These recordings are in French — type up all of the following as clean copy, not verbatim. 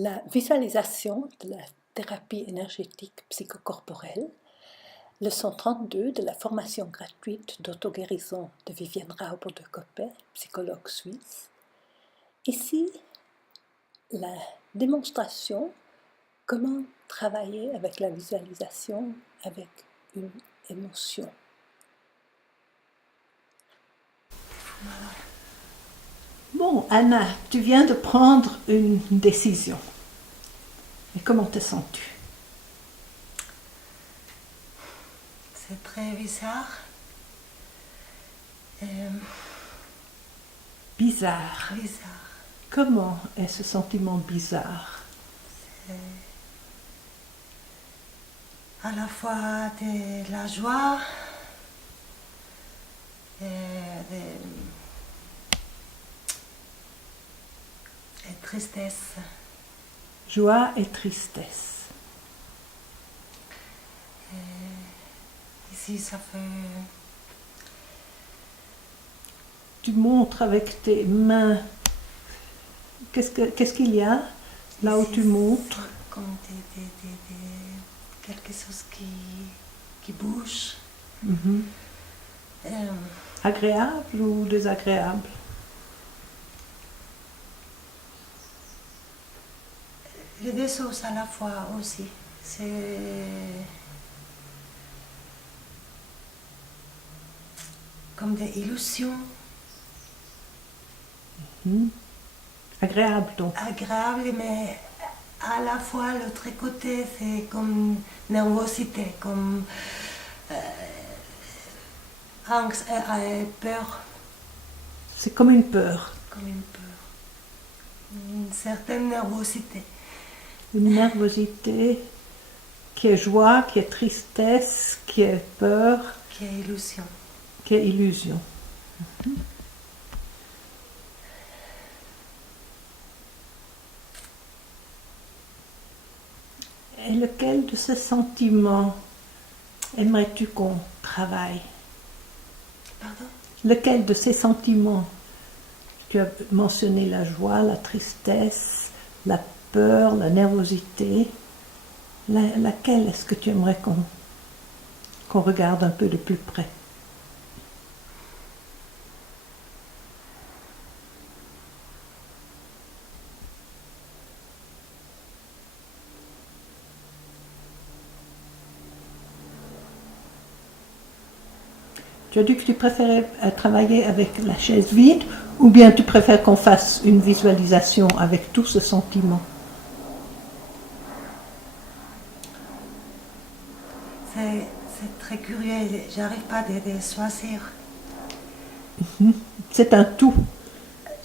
La visualisation de la thérapie énergétique psychocorporelle, leçon 32 de la formation gratuite d'auto-guérison de Viviane Rauber de Coppet, psychologue suisse. Ici, la démonstration comment travailler avec la visualisation avec une émotion. Bon, Anna, tu viens de prendre une décision. Et comment te sens-tu? C'est très bizarre. Bizarre. Bizarre. Comment est ce sentiment bizarre? C'est à la fois de la joie et tristesse. Joie et tristesse. Ici, ça fait... Tu montres avec tes mains. Qu'est-ce qu'il y a là où tu montres? Comme quelque chose qui bouge. Mm-hmm. Agréable ou désagréable? Les deux choses à la fois aussi. C'est comme des illusions. Agréable donc. Agréable, mais à la fois l'autre côté, c'est comme nervosité, comme angst et peur. C'est comme une peur. Comme une peur. Une certaine nervosité. Une nervosité qui est joie, qui est tristesse, qui est peur. Qui est illusion. Qui est illusion. Et lequel de ces sentiments aimerais-tu qu'on travaille? Pardon? Lequel de ces sentiments? Tu as mentionné la joie, la tristesse, la peur, la nervosité. Laquelle est-ce que tu aimerais qu'on regarde un peu de plus près? Tu as dit que tu préférais travailler avec la chaise vide ou bien tu préfères qu'on fasse une visualisation avec tout ce sentiment? C'est très curieux, j'arrive pas de choisir. C'est un tout,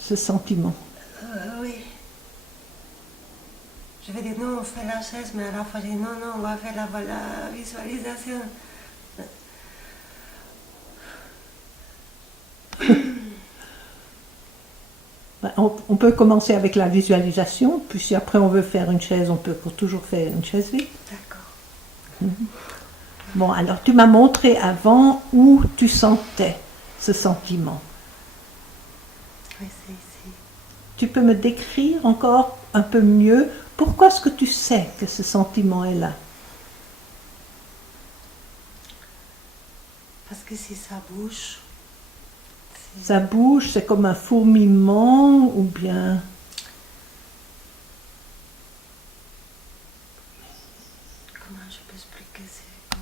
ce sentiment. Oui. Je vais dire non, on fait la chaise, mais à la fois je dis non, on va faire la visualisation. On peut commencer avec la visualisation, puis si après on veut faire une chaise, on peut toujours faire une chaise vide. D'accord. Bon, alors tu m'as montré avant où tu sentais ce sentiment. Oui, c'est ici. Tu peux me décrire encore un peu mieux pourquoi est-ce que tu sais que ce sentiment est là? Parce que si ça bouge... Ça bouge, c'est comme un fourmillement ou bien... Comment je peux expliquer? C'est comme...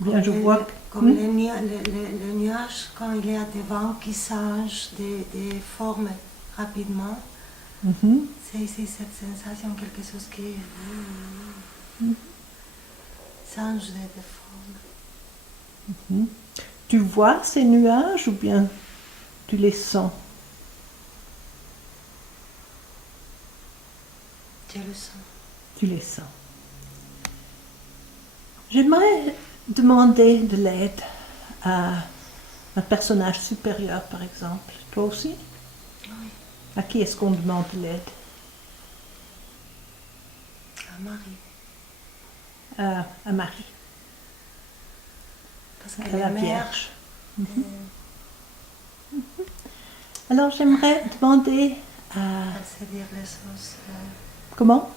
Bien, je vois... Comme le nuage, quand il y a des vents qui changent de forme rapidement. C'est ici cette sensation, quelque chose qui change de forme. Tu vois ces nuages ou bien tu les sens? Je le sens. Tu les sens. J'aimerais demander de l'aide à un personnage supérieur, par exemple. Toi aussi? Oui. À qui est-ce qu'on demande de l'aide? À Marie. À Marie. Parce À qu'elle la est mère. Vierge. Alors j'aimerais demander à... Elle sait dire les choses. Comment?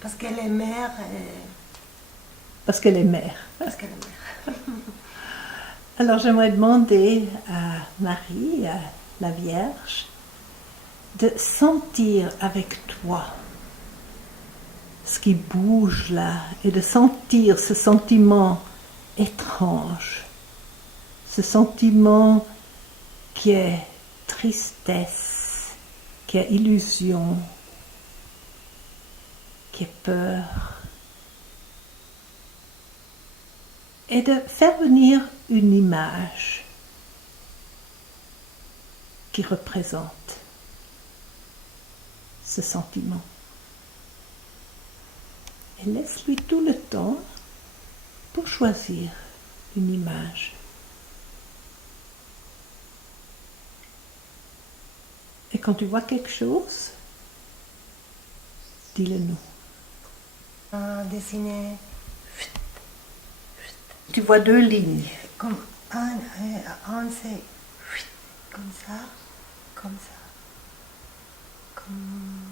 Parce qu'elle est mère. Parce qu'elle est mère. Parce qu'elle est mère. Alors j'aimerais demander à Marie, à la Vierge, de sentir avec toi ce qui bouge là et de sentir ce sentiment étrange, ce sentiment qui est tristesse, qui est illusion, qui est peur. Et de faire venir une image qui représente ce sentiment. Et laisse-lui tout le temps pour choisir une image. Et quand tu vois quelque chose, dis-le nous. Dessiner. Tu vois 2 lignes. Comme un c'est comme ça, comme ça. Comme...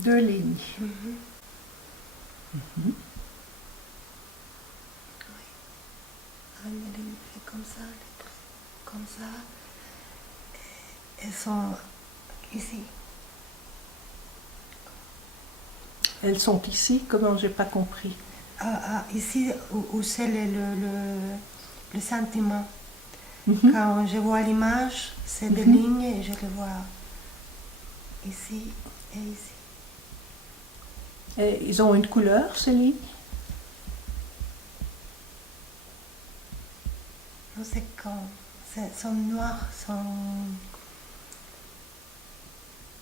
2 lignes. Oui. Une ligne fait comme ça, comme ça. Elles sont ici. Elles sont ici, comment j'ai pas compris. Ici où c'est le sentiment. Quand je vois l'image, c'est des lignes et je les vois ici et ici. Et ils ont une couleur, ces lignes? Non, c'est quand sont noirs, sont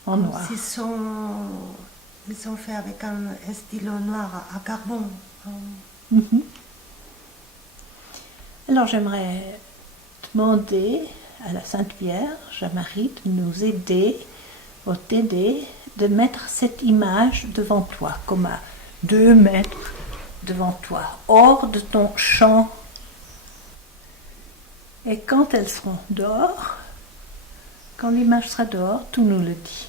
En noir. Ils sont faits avec un stylo noir à carbone. Alors j'aimerais demander à la Sainte Vierge, à Marie, de nous aider, ou t'aider, de mettre cette image devant toi, comme à 2 mètres devant toi, hors de ton champ. Et quand elles seront dehors, quand l'image sera dehors, tu nous le dis.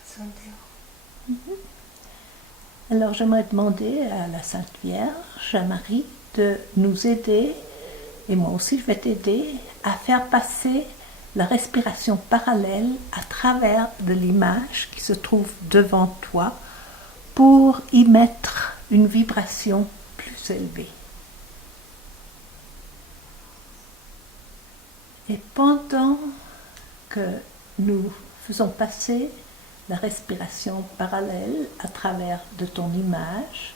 Elles sont dehors. Alors j'aimerais demander à la Sainte Vierge, à Marie, de nous aider, et moi aussi je vais t'aider, à faire passer la respiration parallèle à travers de l'image qui se trouve devant toi pour y mettre une vibration plus élevée. Et pendant que nous faisons passer la respiration parallèle à travers de ton image,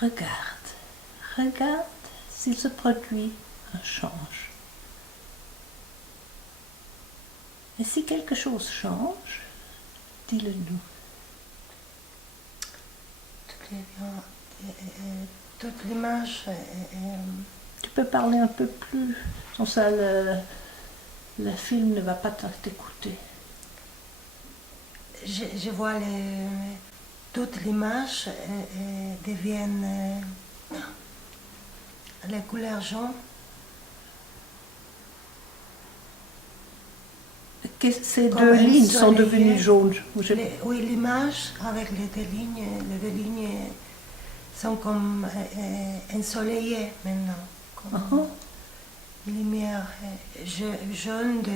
regarde s'il se produit un change. Et si quelque chose change, dis-le nous. Toute l'image Tu peux parler un peu plus, sans ça le film ne va pas t'écouter. je vois toute l'image deviennent les couleurs jaunes. Ces Comme 2 un lignes sont soleil, devenues jaunes. Oui, l'image avec les 2 lignes sont comme ensoleillées maintenant. Comme lumière jaune de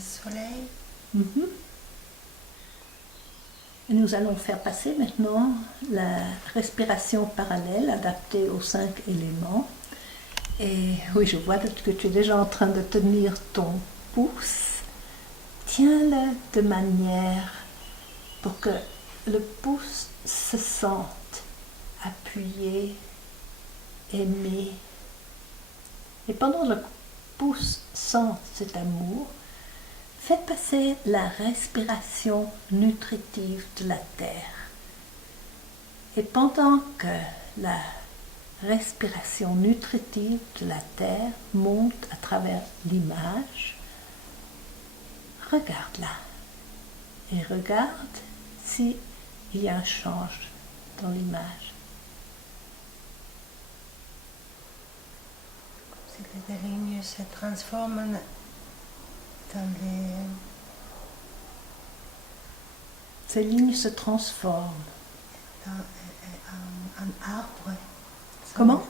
soleil. Et nous allons faire passer maintenant la respiration parallèle adaptée aux 5 éléments. Et oui, je vois que tu es déjà en train de tenir ton pouce. Tiens-le de manière pour que le pouce se sente appuyé, aimé. Et pendant que le pouce sent cet amour, faites passer la respiration nutritive de la terre. Et pendant que la respiration nutritive de la terre monte à travers l'image, regarde-la et regarde s'il y a un change dans l'image. Si les lignes se transforment dans Ces lignes se transforment. un arbre. Comment?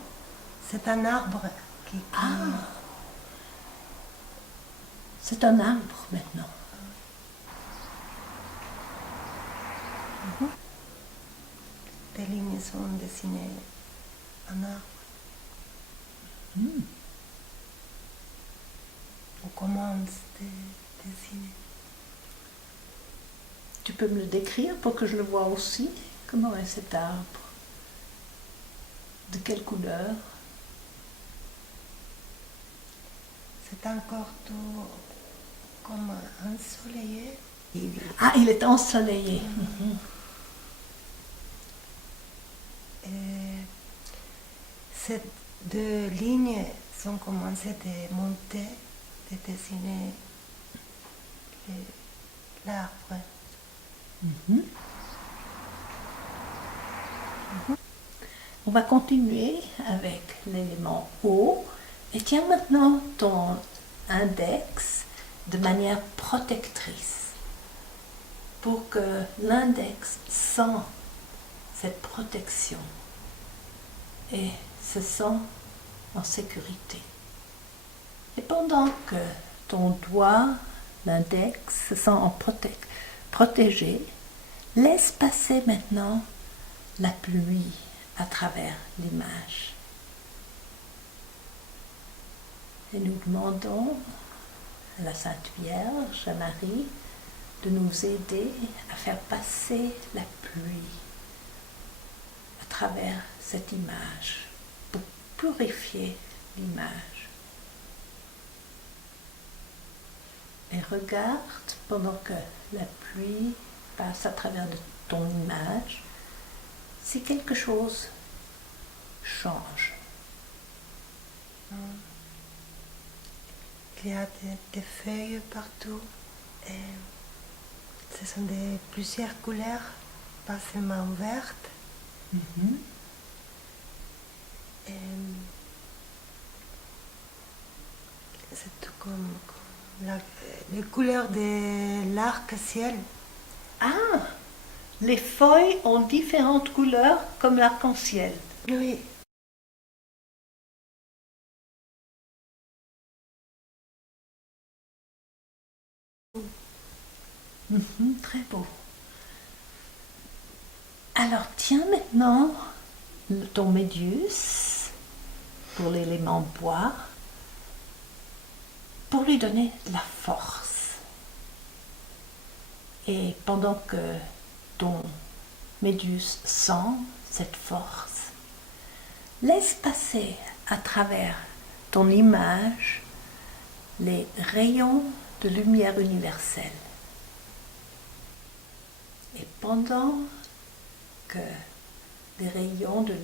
C'est un arbre qui... C'est un arbre maintenant. Les lignes sont dessinées en arbre. On commence de dessiner. Tu peux me le décrire pour que je le voie aussi? Comment est cet arbre? De quelle couleur? C'est encore tout comme ensoleillé. Ah, il est ensoleillé. Et ces deux lignes sont commencées de monter, de dessiner l'arbre. On va continuer avec l'élément O. Et tiens maintenant ton index de manière protectrice pour que l'index sent cette protection et se sent en sécurité. Et pendant que ton doigt, l'index, se sent en protégé, laisse passer maintenant la pluie à travers l'image. Et nous demandons à la Sainte Vierge, à Marie, de nous aider à faire passer la pluie à travers cette image pour purifier l'image. Et regarde pendant que la pluie passe à travers ton image si quelque chose change. Il y a des feuilles partout. Et ce sont plusieurs couleurs, pas seulement vertes. Et c'est tout comme les couleurs de l'arc-en-ciel. Ah, les feuilles ont différentes couleurs comme l'arc-en-ciel. Oui. Très beau. Alors tiens maintenant ton médius pour l'élément bois pour lui donner de la force. Et pendant que ton médius sent cette force, laisse passer à travers ton image les rayons de lumière universelle. Et pendant que les rayons de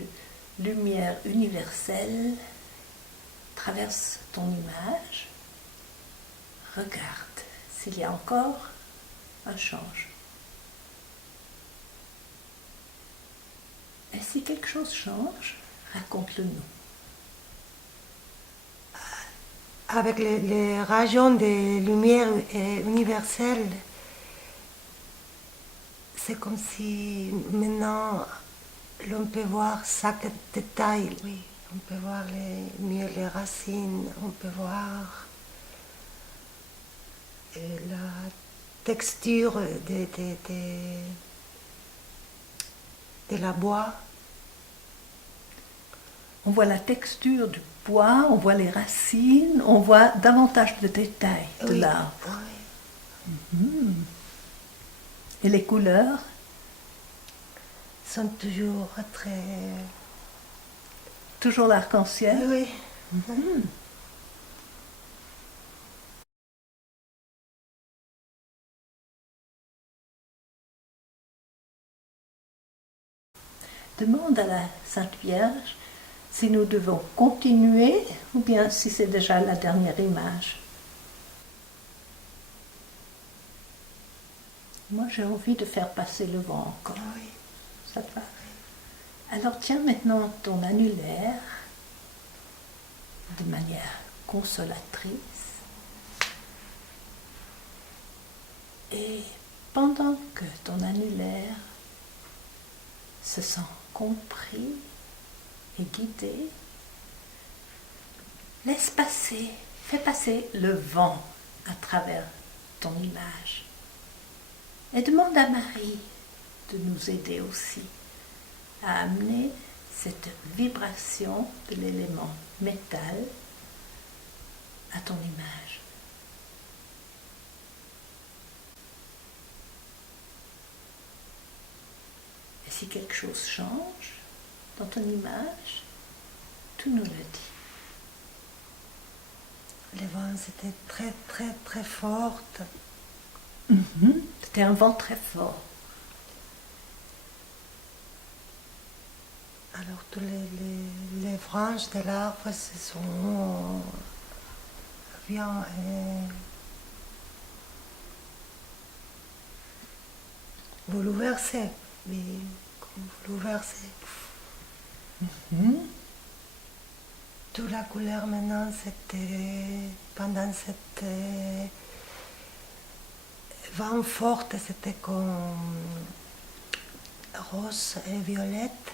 lumière universelle traversent ton image, regarde s'il y a encore un change. Et si quelque chose change, raconte-le-nous. Avec les rayons de lumière universelle, c'est comme si maintenant l'on peut voir chaque détail. Oui, on peut voir mieux les racines, on peut voir la texture de la bois. On voit la texture du bois, on voit les racines, on voit davantage de détails de l'arbre. Oui. Et les couleurs sont toujours très... Toujours l'arc-en-ciel. Oui. Demande à la Sainte Vierge si nous devons continuer ou bien si c'est déjà la dernière image. Moi, j'ai envie de faire passer le vent encore. Oui. Ça te va? Alors tiens maintenant ton annulaire de manière consolatrice. Et pendant que ton annulaire se sent compris et guidé, laisse passer, fais passer le vent à travers ton image. Et demande à Marie de nous aider aussi à amener cette vibration de l'élément métal à ton image. Et si quelque chose change dans ton image, tu nous le dis. Le vent, c'était très, très, très fort. C'était un vent très fort. Alors, toutes les branches de l'arbre se sont bien bouleversées. Mais comme bouleversées. Toute la couleur maintenant, c'était pendant cette vent forte, c'était comme rose et violette.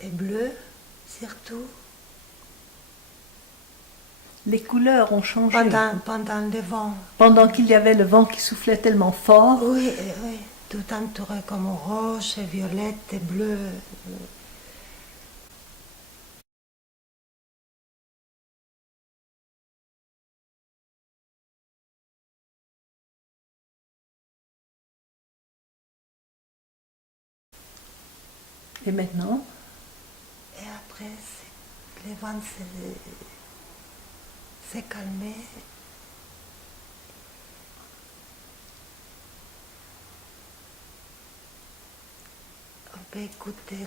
Et bleu, surtout. Les couleurs ont changé. Pendant le vent. Pendant qu'il y avait le vent qui soufflait tellement fort. Oui, oui. Tout entouré comme rouge, et violette et bleu. Et maintenant? Et après, le vent s'est calmé. On peut écouter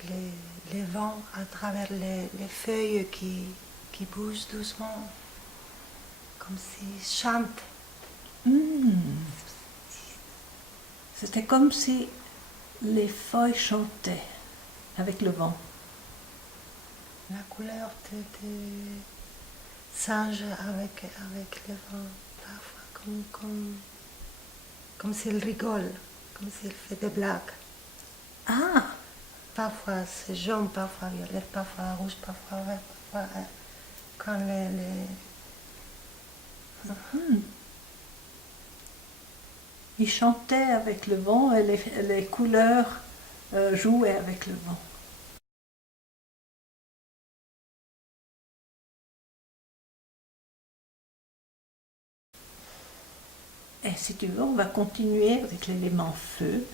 les vents à travers les feuilles qui bougent doucement, comme s'ils chantent. C'était comme si les feuilles chantaient avec le vent. La couleur de singe avec le vent, parfois comme s'il rigole, comme s'il fait des blagues. Ah! Parfois c'est jaune, parfois violette, parfois rouge, parfois vert, parfois quand Il chantait avec le vent et les couleurs jouaient avec le vent. Et si tu veux, on va continuer avec l'élément feu.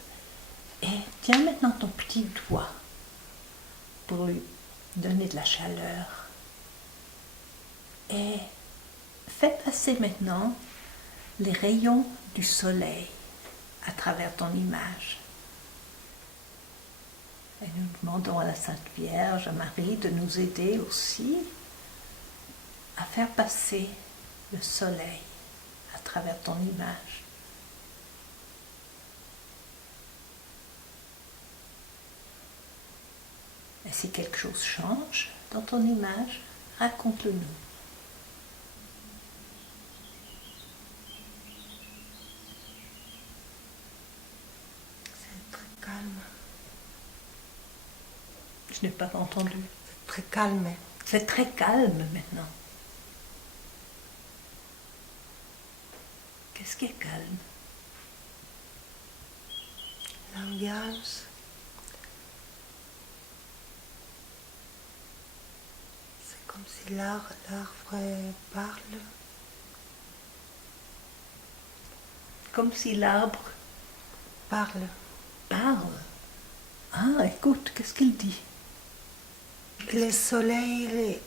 Et tiens maintenant ton petit doigt pour lui donner de la chaleur. Et fais passer maintenant les rayons du soleil à travers ton image. Et nous demandons à la Sainte Vierge, à Marie, de nous aider aussi à faire passer le soleil à travers ton image. Et si quelque chose change dans ton image, raconte-le-nous. c'est très calme. Je n'ai pas entendu. C'est très calme. C'est très calme maintenant. Qu'est-ce qui est calme? L'ambiance. C'est comme si l'arbre parle. Comme si l'arbre Parle. parle. Ah, écoute, qu'est-ce qu'il dit? Le soleil,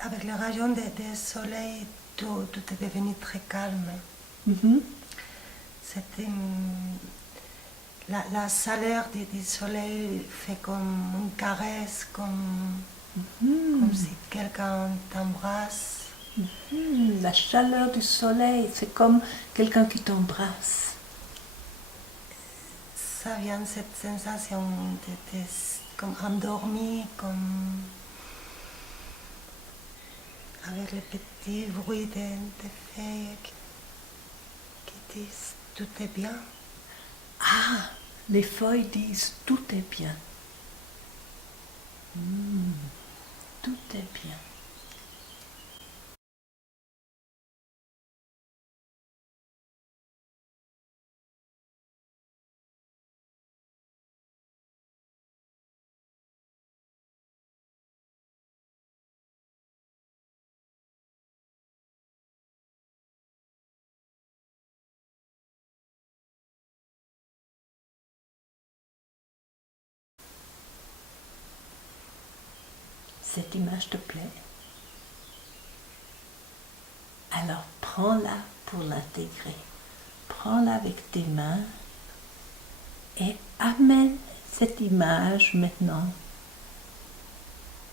avec le rayon du soleil, tout est devenu très calme. C'était la chaleur du soleil fait comme une caresse, comme si quelqu'un t'embrasse. La chaleur du soleil, c'est comme quelqu'un qui t'embrasse. Ça vient cette sensation comme endormi, comme avec le petit bruit des feuilles qui disent tout est bien. Ah, les feuilles disent tout est bien. Tout est bien. Cette image te plaît? Alors prends-la pour l'intégrer. Prends-la avec tes mains et amène cette image maintenant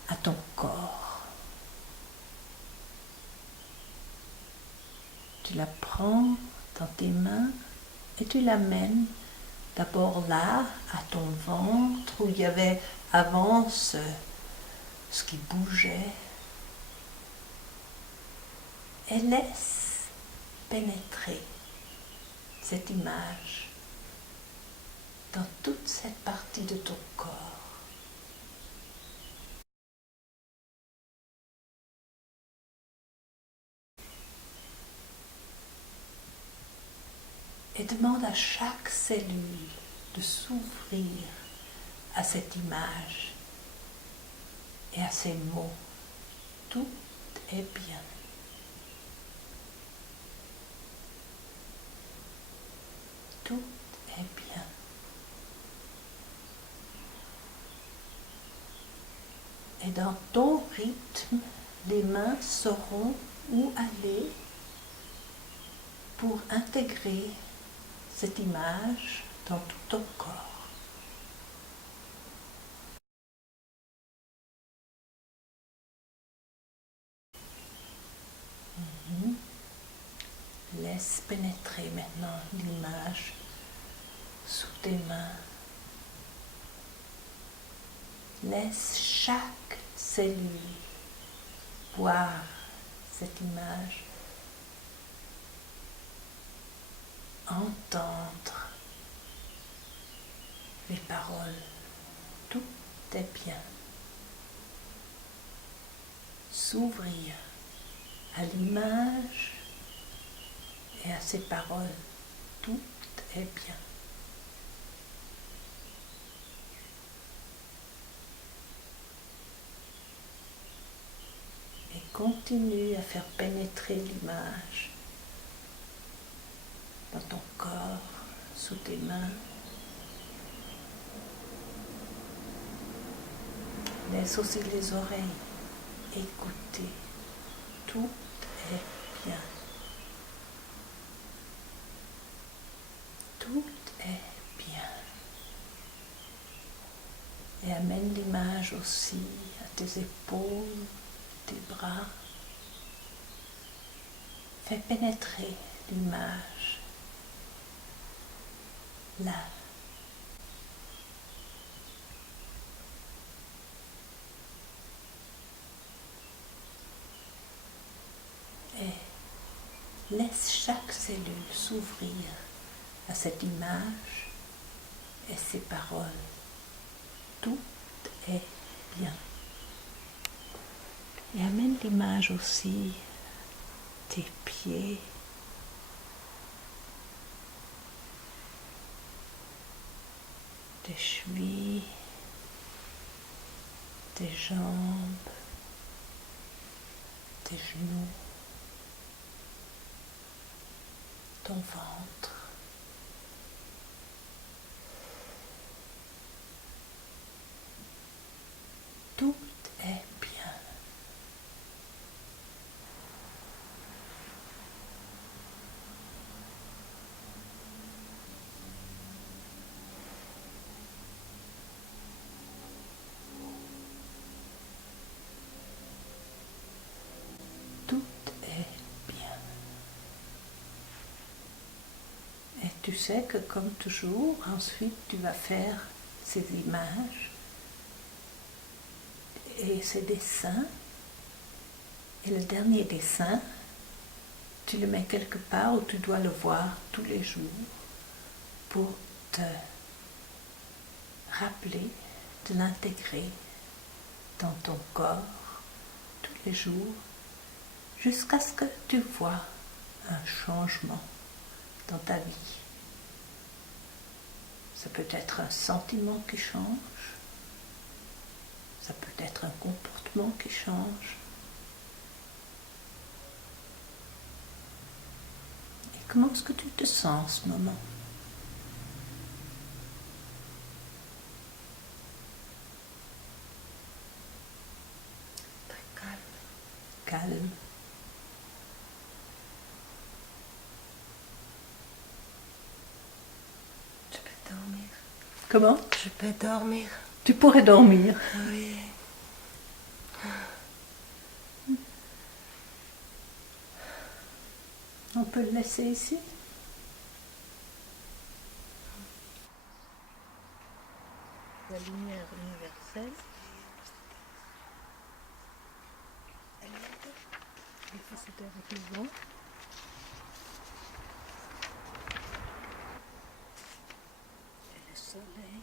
à ton corps. Tu la prends dans tes mains et tu l'amènes d'abord là, à ton ventre, où il y avait avant ce qui bougeait. Et laisse pénétrer cette image dans toute cette partie de ton corps. Et demande à chaque cellule de s'ouvrir à cette image et à ces mots. Tout est bien. Tout est bien. Et dans ton rythme, les mains sauront où aller pour intégrer cette image dans tout ton corps. Laisse pénétrer maintenant l'image sous tes mains. Laisse chaque cellule voir cette image, entendre les paroles. Tout est bien. S'ouvrir à l'image et à ces paroles. Tout est bien. Et continue à faire pénétrer l'image dans ton corps, sous tes mains. Laisse aussi les oreilles écouter. Tout est bien. Tout est bien. Et amène l'image aussi à tes épaules, tes bras. Fais pénétrer l'image là. Et laisse chaque cellule s'ouvrir à cette image et ces paroles. Tout est bien. Et amène l'image aussi tes pieds, tes chevilles, tes jambes, tes genoux, ton ventre. Tout est bien. Tout est bien. Et tu sais que comme toujours, ensuite tu vas faire ces images et ces dessins. Et le dernier dessin, tu le mets quelque part où tu dois le voir tous les jours pour te rappeler de l'intégrer dans ton corps tous les jours jusqu'à ce que tu vois un changement dans ta vie. Ça peut être un sentiment qui change, ça peut être un comportement qui change. Et comment est-ce que tu te sens en ce moment? Très calme. Calme. Je peux dormir. Comment? Je peux dormir. Tu pourrais dormir. Oui. On peut le laisser ici? La lumière universelle. L'électricité avec le vent. Et le soleil.